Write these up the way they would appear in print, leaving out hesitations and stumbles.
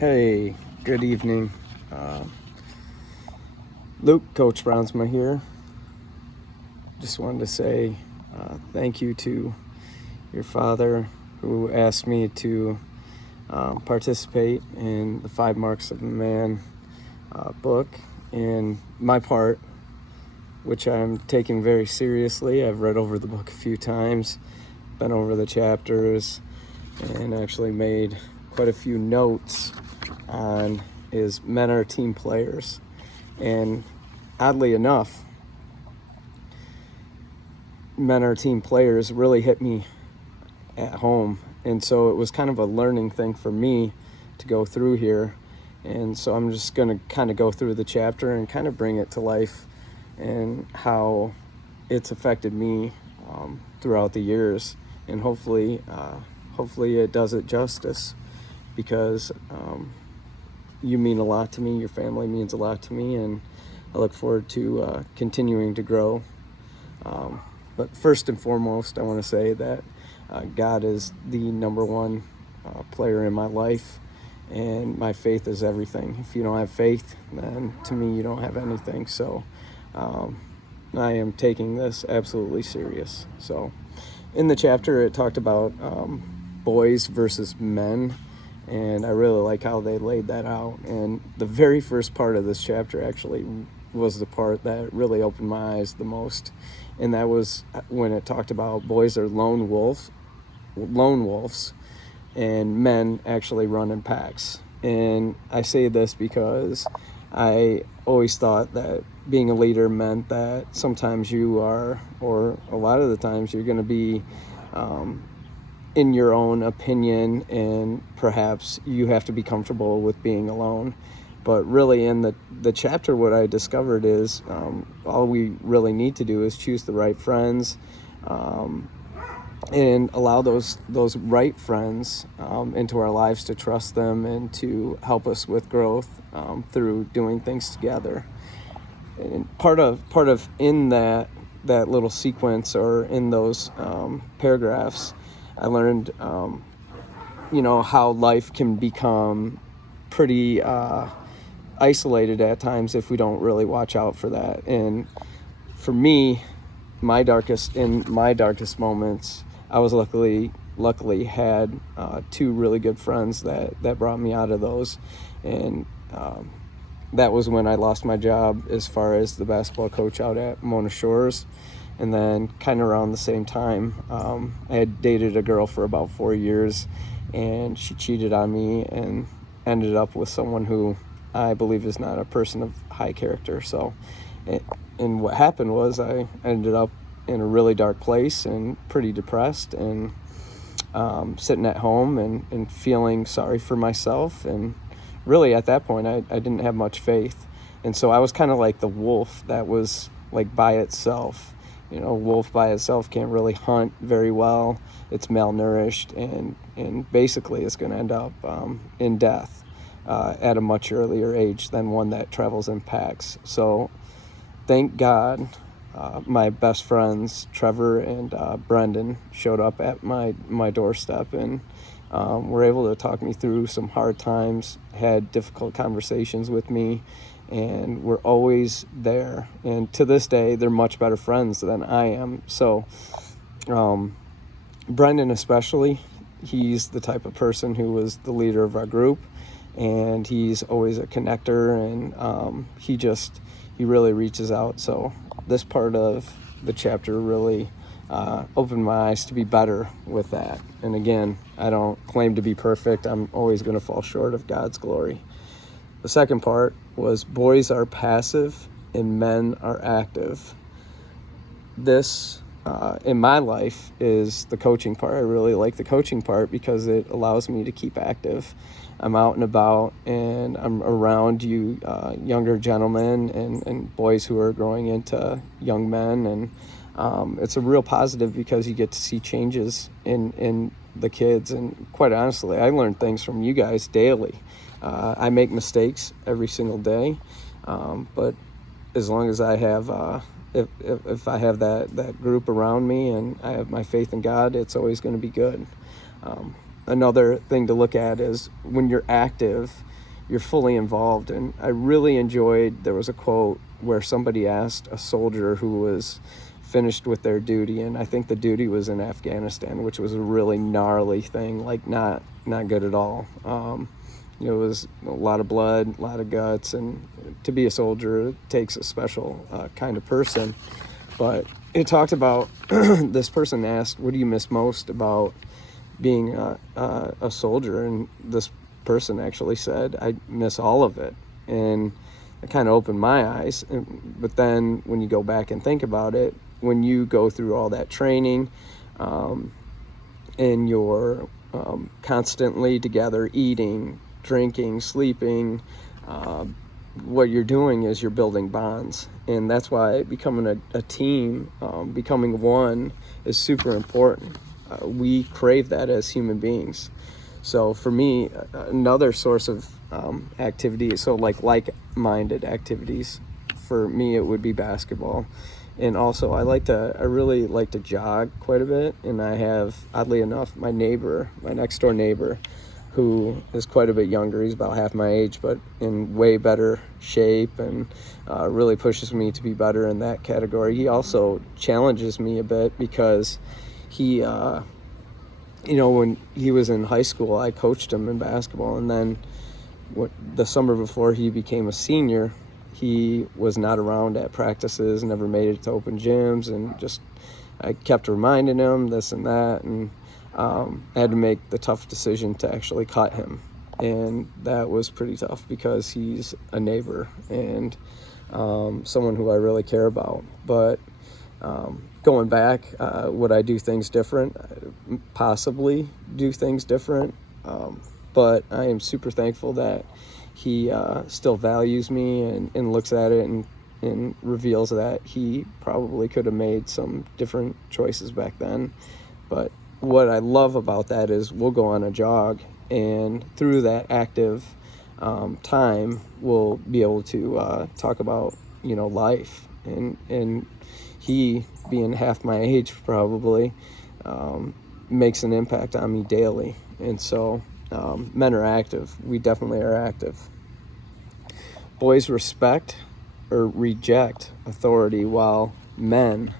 Hey, good evening. Luke, Coach Brownsma here. Just wanted to say thank you to your father who asked me to participate in the 5 Marks of a Man book. And my part, which I'm taking very seriously. I've read over the book a few times, been over the chapters, and actually made quite a few notes on is men are team players. And oddly enough, men are team players really hit me at home. And so it was kind of a learning thing for me to go through here. And so I'm just going to kind of go through the chapter and kind of bring it to life and how it's affected me throughout the years. And hopefully it does it justice, because you mean a lot to me, your family means a lot to me, and I look forward to continuing to grow. But first and foremost, I want to say that God is the number one player in my life, and my faith is everything. If you don't have faith, then to me you don't have anything. So I am taking this absolutely serious. So in the chapter, it talked about boys versus men, and I really like how they laid that out. And the very first part of this chapter actually was the part that really opened my eyes the most. And that was when it talked about boys are lone wolves, and men actually run in packs. And I say this because I always thought that being a leader meant that sometimes you are, or a lot of the times you're going to be in your own opinion, and perhaps you have to be comfortable with being alone. But really in the chapter, what I discovered is all we really need to do is choose the right friends, and allow those right friends into our lives, to trust them and to help us with growth through doing things together. And part of in that little sequence, or in those paragraphs, I learned how life can become pretty isolated at times if we don't really watch out for that. And for me, my darkest moments, I was luckily had 2 really good friends that brought me out of those. And that was when I lost my job as far as the basketball coach out at Mona Shores. And then kind of around the same time, I had dated a girl for about 4 years, and she cheated on me and ended up with someone who I believe is not a person of high character. So, and what happened was I ended up in a really dark place and pretty depressed, and sitting at home and feeling sorry for myself. And really at that point, I didn't have much faith. And so I was kind of like the wolf that was like by itself. Wolf by itself can't really hunt very well. It's malnourished, and basically it's going to end up in death at a much earlier age than one that travels in packs. So thank God my best friends, Trevor and Brendan, showed up at my doorstep, and were able to talk me through some hard times, had difficult conversations with me, and we're always there. And to this day, they're much better friends than I am. So Brendan especially, he's the type of person who was the leader of our group, and he's always a connector, and he really reaches out. So this part of the chapter really opened my eyes to be better with that. And again, I don't claim to be perfect. I'm always going to fall short of God's glory. The second part was boys are passive and men are active. This, in my life, is the coaching part. I really like the coaching part because it allows me to keep active. I'm out and about, and I'm around you younger gentlemen and boys who are growing into young men. And it's a real positive because you get to see changes in the kids. And quite honestly, I learn things from you guys daily. I make mistakes every single day, but as long as I have, if I have that group around me and I have my faith in God, it's always going to be good. another thing to look at is when you're active, you're fully involved. And I really enjoyed, there was a quote where somebody asked a soldier who was finished with their duty, and I think the duty was in Afghanistan, which was a really gnarly thing, like not good at all. It was a lot of blood, a lot of guts, and to be a soldier, it takes a special kind of person. But it talked about, this person asked, what do you miss most about being a soldier? And this person actually said, I miss all of it. And it kind of opened my eyes. But then when you go back and think about it, when you go through all that training, and you're constantly together, eating, drinking, sleeping, what you're doing is you're building bonds. And that's why becoming a team, becoming one, is super important. We crave that as human beings. So for me, another source of activity, so like-minded activities, for me it would be basketball. And also I really like to jog quite a bit. And I have, oddly enough, my next door neighbor, who is quite a bit younger. He's about half my age, but in way better shape, and really pushes me to be better in that category. He also challenges me a bit because he, when he was in high school, I coached him in basketball. And then the summer before he became a senior, he was not around at practices, never made it to open gyms, and just I kept reminding him this and that, and I had to make the tough decision to actually cut him. And that was pretty tough because he's a neighbor and someone who I really care about. But going back, would I do things different? Possibly do things different. But I am super thankful that he still values me and looks at it and reveals that he probably could have made some different choices back then. But what I love about that is we'll go on a jog, and through that active time, we'll be able to talk about, life. And he, being half my age probably, makes an impact on me daily. And so men are active. We definitely are active. Boys respect or reject authority, while men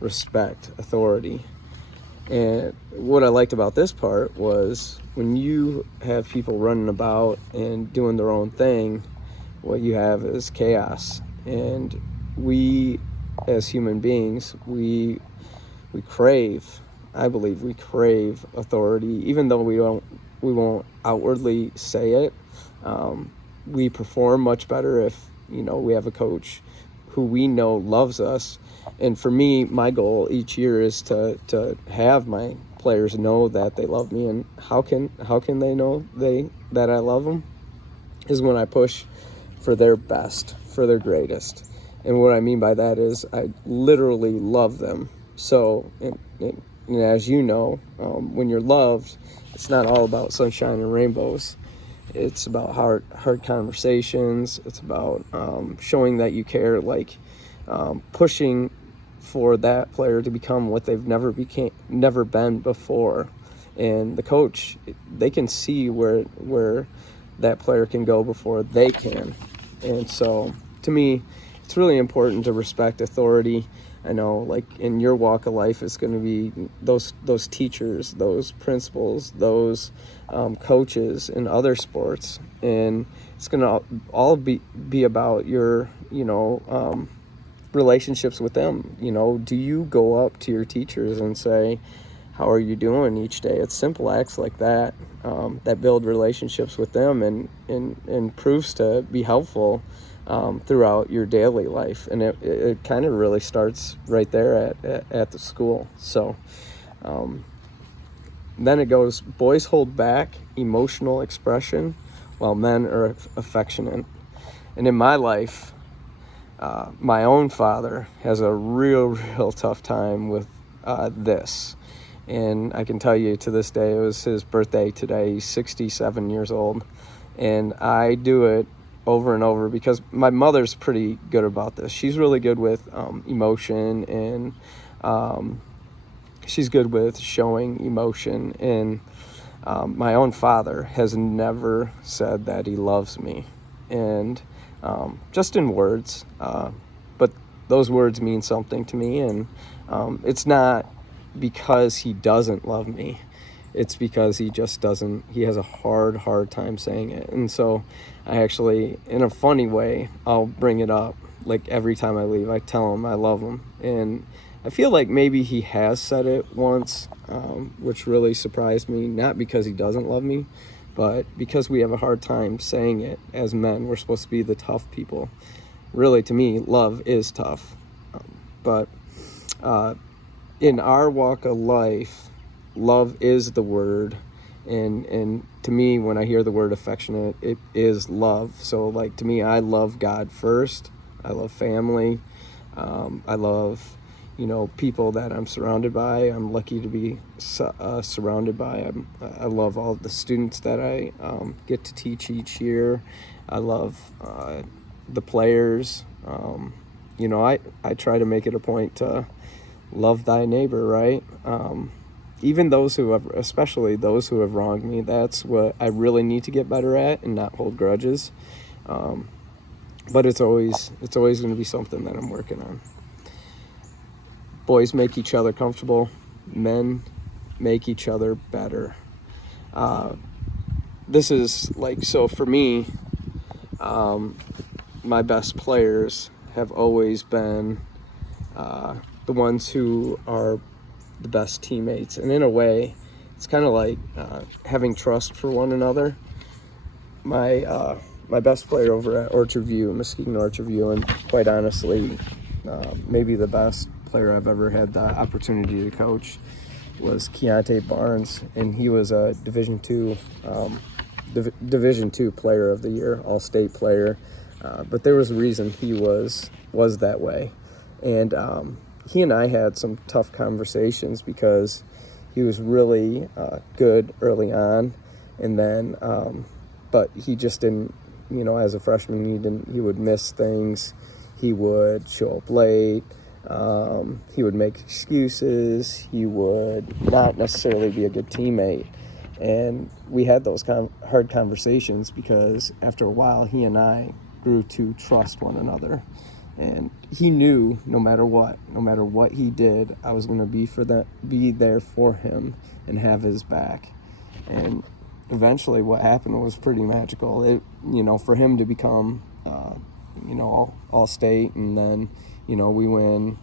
respect authority. And what I liked about this part was when you have people running about and doing their own thing, what you have is chaos. And we, as human beings, we crave, I believe we crave authority, even though we won't outwardly say it. We perform much better if, we have a coach who we know loves us. And for me, my goal each year is to have my players know that they love me. And how can they know that I love them? Is when I push for their best, for their greatest. And what I mean by that is I literally love them. So, and as you know, when you're loved, it's not all about sunshine and rainbows. It's about hard conversations. It's about showing that you care, pushing for that player to become what they've never been before. And the coach, they can see where that player can go before they can. And so to me, it's really important to respect authority. I know, in your walk of life, it's going to be those teachers, those principals, those coaches in other sports, and it's going to all be about your, relationships with them. Do you go up to your teachers and say, how are you doing each day? It's simple acts like that that build relationships with them and proves to be helpful throughout your daily life. And it kind of really starts right there at the school. So then it goes, boys hold back emotional expression while men are affectionate. And in my life, my own father has a real tough time with this. And I can tell you, to this day, it was his birthday today. He's 67 years old. And I do it over and over because my mother's pretty good about this. She's really good with emotion, and she's good with showing emotion. And My own father has never said that he loves me, and just in words, but those words mean something to me, and it's not because he doesn't love me. It's because he just doesn't, he has a hard time saying it. And so I actually, in a funny way, I'll bring it up. Like every time I leave, I tell him I love him. And I feel like maybe he has said it once, which really surprised me. Not because he doesn't love me, but because we have a hard time saying it as men. We're supposed to be the tough people. Really, to me, love is tough. But in our walk of life, love is the word, and to me, when I hear the word affectionate, it is love. So like, to me, I love God first. I love family. I love, people that I'm surrounded by. I'm lucky to be surrounded by. I love all the students that I get to teach each year. I love the players. I try to make it a point to love thy neighbor, right? Even those who have, especially those who have wronged me, that's what I really need to get better at, and not hold grudges. But it's always going to be something that I'm working on. Boys make each other comfortable. Men make each other better. This is like, so for me, my best players have always been the ones who are the best teammates. And in a way, it's kind of like having trust for one another. My best player over at Orchard View, Muskegon Orchard View, and quite honestly, maybe the best player I've ever had the opportunity to coach, was Keontae Barnes, and he was a Division II Player of the Year, All-State player. But there was a reason he was that way, and he and I had some tough conversations because he was really good early on, and then but he just didn't, as a freshman, he would miss things. He would show up late. He would make excuses. He would not necessarily be a good teammate. And we had those hard conversations because after a while, he and I grew to trust one another. And he knew no matter what he did, I was going to be there for him and have his back. And eventually what happened was pretty magical. For him to become, all state, and then, we win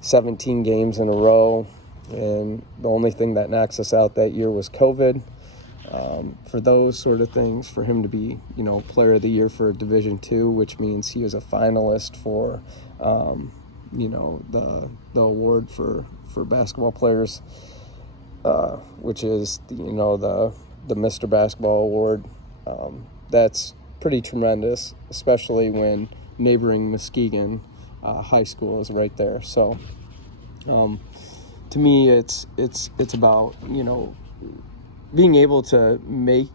17 games in a row. And the only thing that knocks us out that year was COVID. For those sort of things, for him to be, Player of the Year for Division II, which means he was a finalist for, the award for basketball players, which is, the Mr. Basketball Award. That's pretty tremendous, especially when neighboring Muskegon High School is right there. So, to me, it's about, being able to make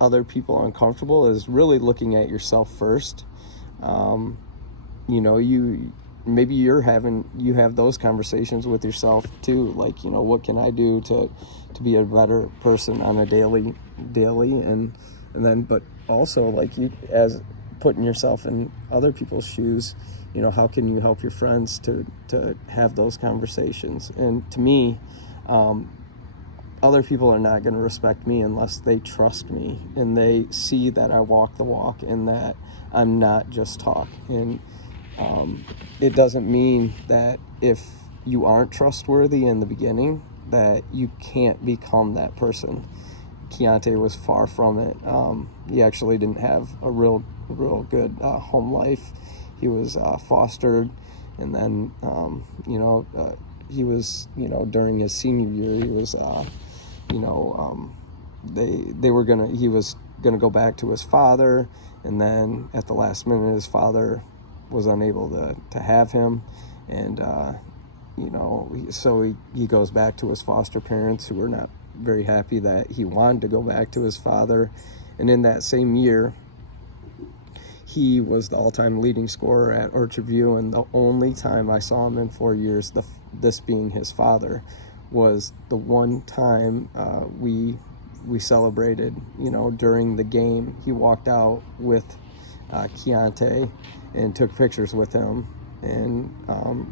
other people uncomfortable is really looking at yourself first. You have those conversations with yourself too. Like, what can I do to be a better person on a daily, and then, but also like you, as putting yourself in other people's shoes, how can you help your friends to have those conversations? And to me, other people are not going to respect me unless they trust me and they see that I walk the walk and that I'm not just talk. And it doesn't mean that if you aren't trustworthy in the beginning that you can't become that person. Keontae was far from it. He actually didn't have a real good home life. He was fostered, and then he was, during his senior year, he was he was gonna go back to his father, and then at the last minute his father was unable to have him, and so he goes back to his foster parents, who were not very happy that he wanted to go back to his father. And in that same year, he was the all-time leading scorer at Orchard View, and the only time I saw him in 4 years, this being his father, was the one time we we celebrated, during the game. He walked out with Keontae and took pictures with him, and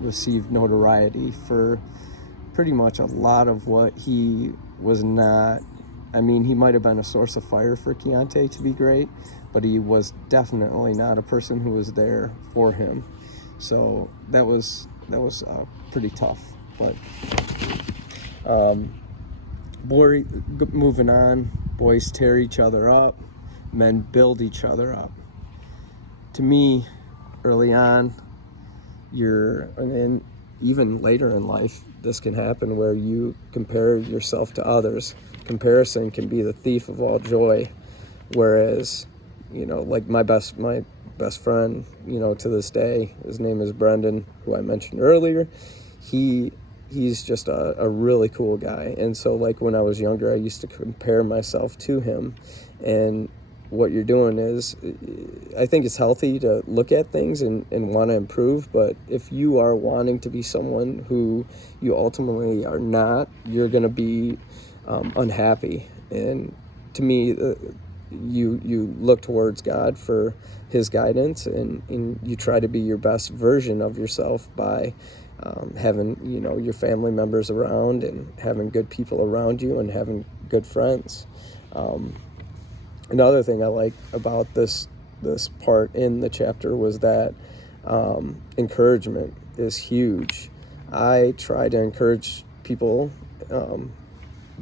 received notoriety for pretty much a lot of what he was not. I mean, he might have been a source of fire for Keontae to be great, but he was definitely not a person who was there for him. So that was pretty tough. But moving on, boys tear each other up, men build each other up. To me, early on, and even later in life, this can happen where you compare yourself to others. Comparison can be the thief of all joy. Whereas, like my best friend, to this day, his name is Brendan, who I mentioned earlier. He's just a really cool guy. And so, like, when I was younger, I used to compare myself to him. And what you're doing is, I think it's healthy to look at things and want to improve, but if you are wanting to be someone who you ultimately are not, you're going to be unhappy. And to me, you look towards God for his guidance, and you try to be your best version of yourself by having your family members around, and having good people around you, and having good friends. Another thing I like about this part in the chapter was that encouragement is huge. I try to encourage people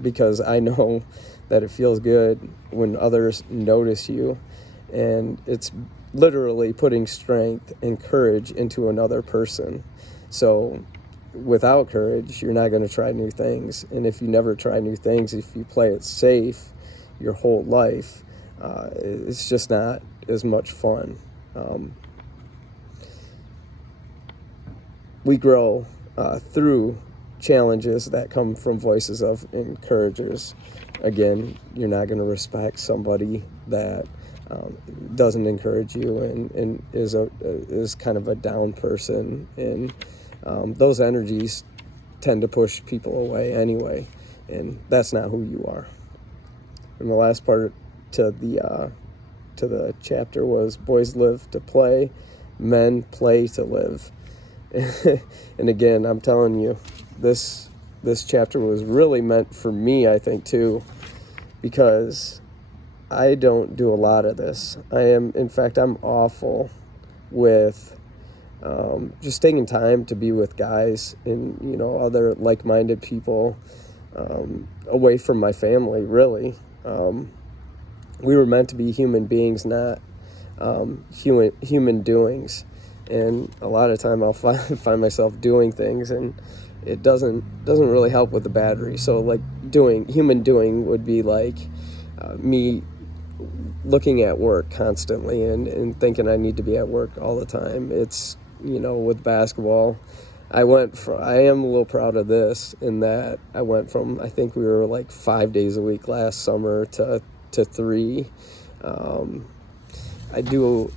because I know that it feels good when others notice you, and it's literally putting strength and courage into another person. So without courage, you're not going to try new things. And if you never try new things, if you play it safe your whole life, it's just not as much fun. We grow through challenges that come from voices of encouragers. Again, you're not going to respect somebody that doesn't encourage you and is kind of a down person, and those energies tend to push people away anyway, and that's not who you are. And the last part to the chapter was, boys live to play, men play to live. And again, I'm telling you, this chapter was really meant for me, I think, too, because I don't do a lot of this. In fact, I'm awful with just taking time to be with guys and, other like-minded people, away from my family, really. We were meant to be human beings, not human doings. And a lot of time I'll find myself doing things, and it doesn't really help with the battery. So, like, human doing would be like me looking at work constantly and thinking I need to be at work all the time. It's, with basketball, I am a little proud of this, in that I went from, I think we were like 5 days a week last summer to 3. I do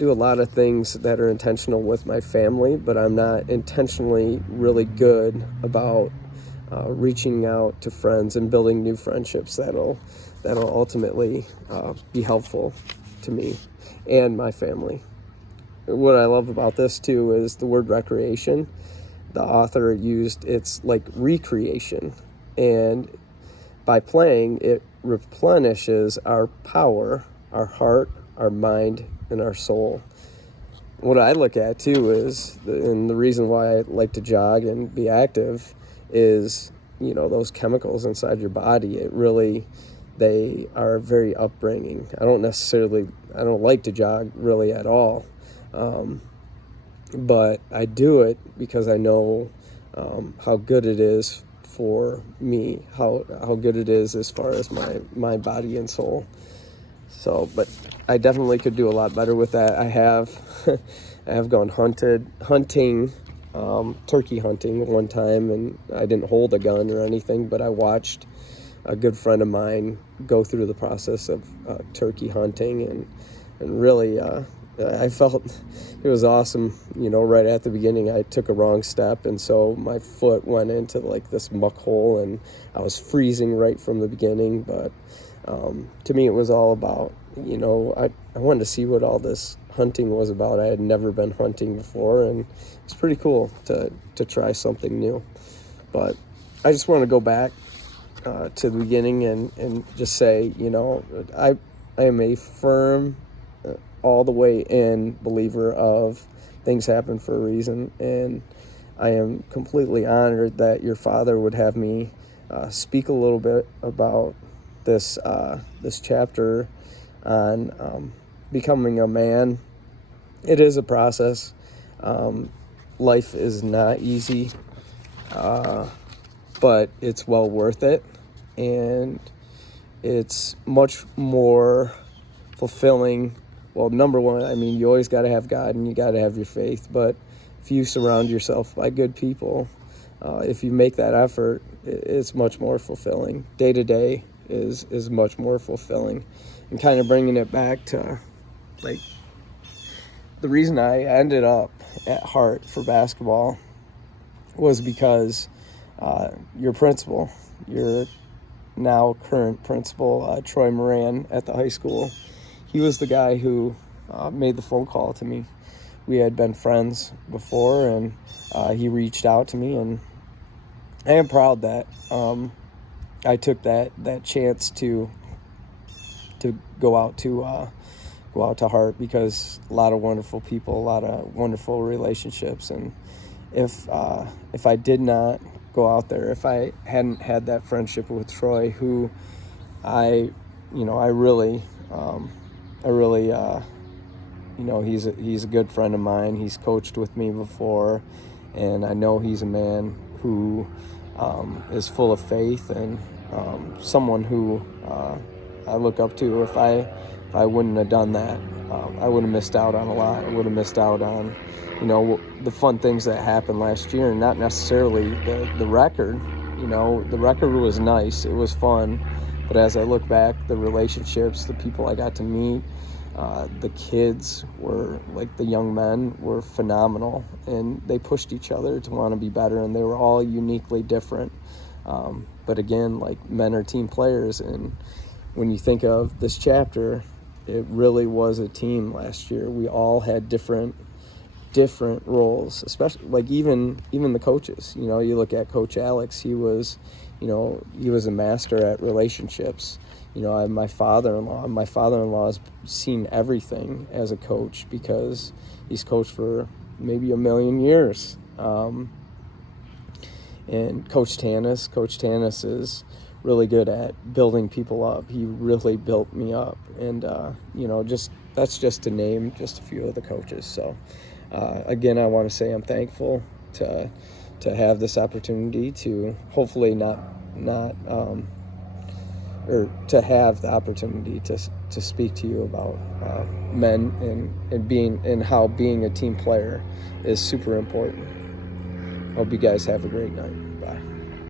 a lot of things that are intentional with my family, but I'm not intentionally really good about reaching out to friends and building new friendships that'll ultimately be helpful to me and my family. What I love about this too is the word recreation. The author used, it's like recreation, and by playing, it replenishes our power, our heart, our mind, and our soul. What I look at too is, and the reason why I like to jog and be active is, those chemicals inside your body, they are very upbringing. I don't like to jog really at all. But I do it because I know how good it is for me, how good it is as far as my body and soul. So, but I definitely could do a lot better with that. I have gone hunting, turkey hunting one time, and I didn't hold a gun or anything, but I watched a good friend of mine go through the process of turkey hunting, and really I felt it was awesome. Right at the beginning, I took a wrong step, and so my foot went into like this muck hole, and I was freezing right from the beginning. But to me, it was all about, I wanted to see what all this hunting was about. I had never been hunting before, and it's pretty cool to try something new. But I just want to go back to the beginning and just say, I am a firm, all the way in believer of things happen for a reason, and I am completely honored that your father would have me speak a little bit about this chapter on becoming a man. It is a process. Life is not easy, but it's well worth it, and it's much more fulfilling. Well, number one, you always got to have God and you got to have your faith, but if you surround yourself by good people, if you make that effort, it's much more fulfilling. Day to day is much more fulfilling. And kind of bringing it back to, like, the reason I ended up at Hart for basketball was because your principal, your now current principal, Troy Moran at the high school, he was the guy who made the phone call to me. We had been friends before, and he reached out to me, and I am proud that I took that chance to go out to Hart, because a lot of wonderful people, a lot of wonderful relationships, and if I did not go out there, if I hadn't had that friendship with Troy, who I really he's a good friend of mine. He's coached with me before, and I know he's a man who is full of faith, and someone who I look up to. If I wouldn't have done that, I would have missed out on a lot. I would have missed out on the fun things that happened last year, and not necessarily the record. The record was nice, it was fun, but as I look back, the relationships, the people I got to meet, the kids were, like, the young men were phenomenal, and they pushed each other to want to be better, and they were all uniquely different. But again, like, men are team players, and when you think of this chapter, it really was a team last year. We all had different roles, especially, like, even the coaches. You look at Coach Alex, he was a master at relationships. I have my father-in-law. My father-in-law has seen everything as a coach because he's coached for maybe 1,000,000 years. And Coach Tanis is really good at building people up. He really built me up. And, that's just to name just a few of the coaches. So, again, I want to say I'm thankful to have this opportunity to hopefully or to have the opportunity to speak to you about men and how being a team player is super important. Hope you guys have a great night.